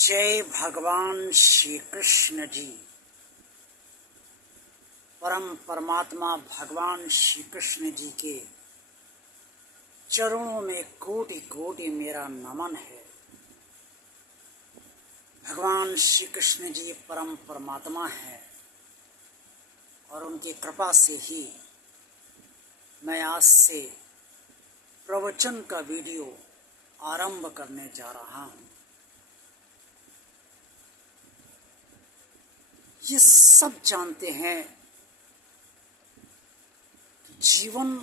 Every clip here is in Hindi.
जय भगवान श्री कृष्ण जी। परम परमात्मा भगवान श्री कृष्ण जी के चरणों में कोटि कोटि मेरा नमन है। भगवान श्री कृष्ण जी परम परमात्मा है और उनकी कृपा से ही मैं आज से प्रवचन का वीडियो आरंभ करने जा रहा हूँ। ये सब जानते हैं कि जीवन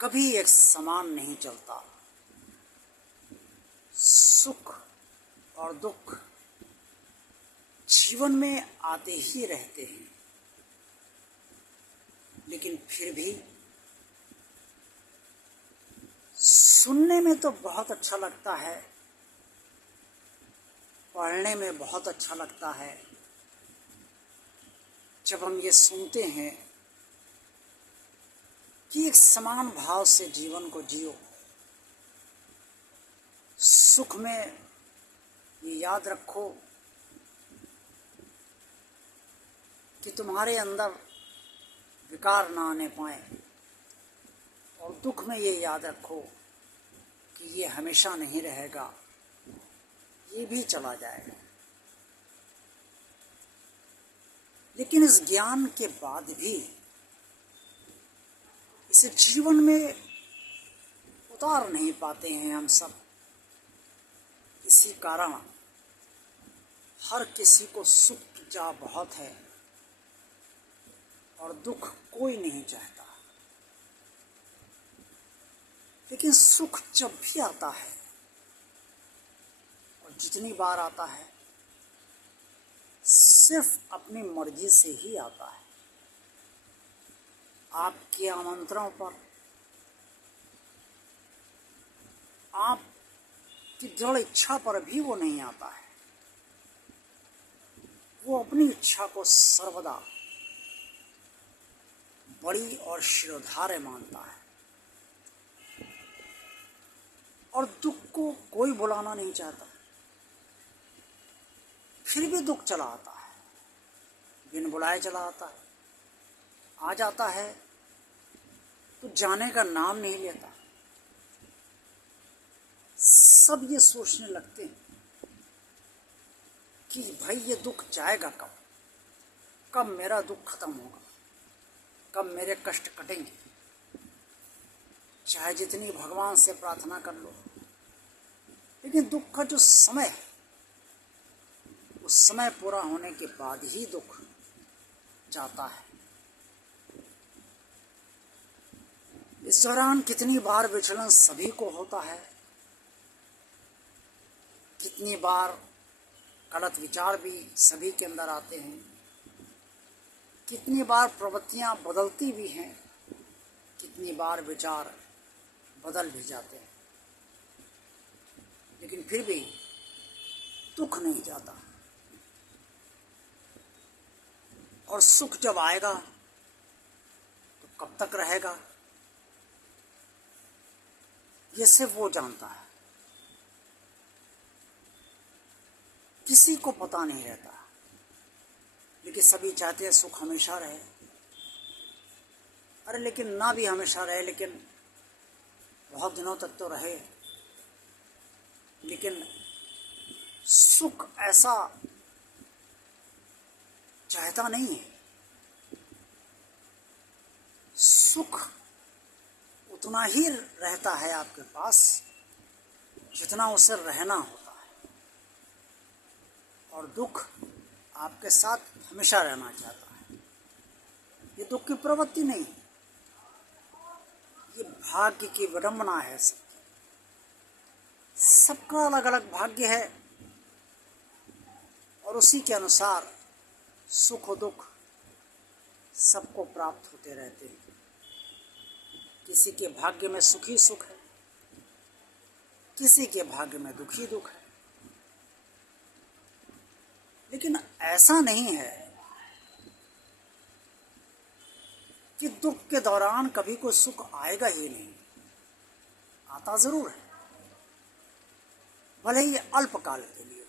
कभी एक समान नहीं चलता। सुख और दुख जीवन में आते ही रहते हैं, लेकिन फिर भी सुनने में तो बहुत अच्छा लगता है, पढ़ने में बहुत अच्छा लगता है। जब हम ये सुनते हैं कि एक समान भाव से जीवन को जियो, सुख में ये याद रखो कि तुम्हारे अंदर विकार ना आने पाए, और दुख में ये याद रखो कि ये हमेशा नहीं रहेगा, ये भी चला जाएगा। लेकिन इस ज्ञान के बाद भी इसे जीवन में उतार नहीं पाते हैं हम सब। इसी कारण हर किसी को सुख चाह बहुत है और दुख कोई नहीं चाहता। लेकिन सुख जब भी आता है, और जितनी बार आता है, सिर्फ अपनी मर्जी से ही आता है। आपके आमंत्रण पर, आपकी दृढ़ इच्छा पर भी वो नहीं आता है। वो अपनी इच्छा को सर्वदा बड़ी और शिरोधार्य मानता है, और दुख को कोई बुलाना नहीं चाहता। फिर भी दुख चला आता है, बिन बुलाए चला आता है। आ जाता है तो जाने का नाम नहीं लेता। सब ये सोचने लगते हैं कि भाई ये दुख जाएगा कब, कब मेरा दुख खत्म होगा, कब मेरे कष्ट कटेंगे। चाहे जितनी भगवान से प्रार्थना कर लो, लेकिन दुख का जो समय है, उस समय पूरा होने के बाद ही दुख जाता है। इस दौरान कितनी बार विचलन सभी को होता है, कितनी बार गलत विचार भी सभी के अंदर आते हैं, कितनी बार प्रवृत्तियां बदलती भी हैं, कितनी बार विचार बदल भी जाते हैं, लेकिन फिर भी दुख नहीं जाता। और सुख जब आएगा तो कब तक रहेगा, ये सिर्फ वो जानता है। किसी को पता नहीं रहता, लेकिन सभी चाहते हैं सुख हमेशा रहे। अरे लेकिन ना भी हमेशा रहे, लेकिन बहुत दिनों तक तो रहे। लेकिन सुख ऐसा चाहता नहीं है। सुख उतना ही रहता है आपके पास जितना उसे रहना होता है, और दुख आपके साथ हमेशा रहना चाहता है। ये दुख की प्रवृत्ति नहीं, ये भाग्य की विडंबना है। सबका अलग अलग भाग्य है, और उसी के अनुसार सुख और दुख सबको प्राप्त होते रहते हैं। किसी के भाग्य में सुखी सुख है, किसी के भाग्य में दुखी दुख है। लेकिन ऐसा नहीं है कि दुख के दौरान कभी कोई सुख आएगा ही नहीं। आता जरूर है। भले ही अल्पकाल के लिए।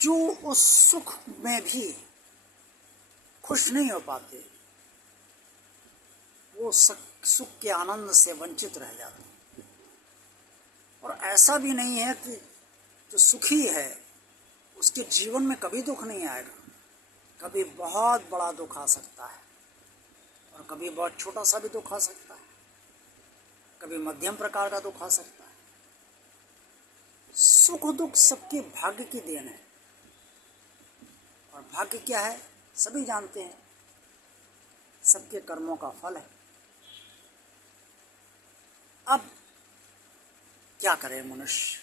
जो उस सुख में भी खुश नहीं हो पाते, वो सुख के आनंद से वंचित रह जाते हैं। और ऐसा भी नहीं है कि जो सुखी है उसके जीवन में कभी दुख नहीं आएगा। कभी बहुत बड़ा दुख आ सकता है और कभी बहुत छोटा सा भी दुख आ सकता है, कभी मध्यम प्रकार का दुख आ सकता है। सुख दुख सबके भाग्य की देन है। और भाग्य क्या है सभी जानते हैं, सबके कर्मों का फल है। अब क्या करे मनुष्य?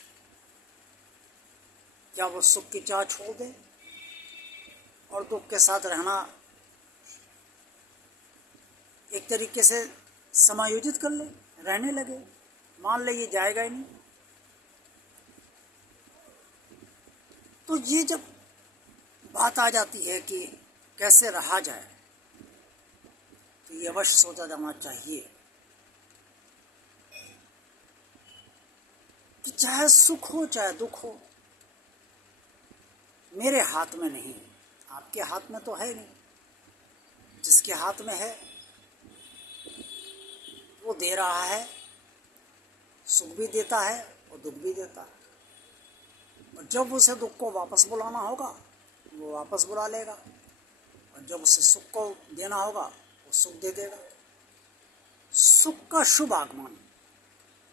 क्या वो सुख की चाह छोड़ दे और दुख के साथ रहना एक तरीके से समायोजित कर ले, रहने लगे, मान ले ये जाएगा ही नहीं? तो ये जब बात आ जाती है कि कैसे रहा जाए, तो ये अवश्य सोचा जाना चाहिए कि चाहे सुख हो चाहे दुख हो, मेरे हाथ में नहीं, आपके हाथ में तो है नहीं। जिसके हाथ में है वो दे रहा है, सुख भी देता है और दुख भी देता है। और जब उसे दुख को वापस बुलाना होगा वो वापस बुला लेगा, और जब उसे सुख को देना होगा वो सुख दे देगा। सुख का शुभ आगमन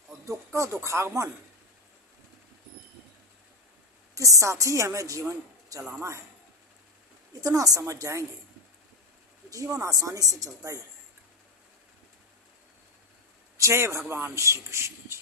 और दुख का दुखागमन के साथ ही हमें जीवन चलाना है। इतना समझ जाएंगे तो जीवन आसानी से चलता ही रहेगा। जय भगवान श्री कृष्ण जी।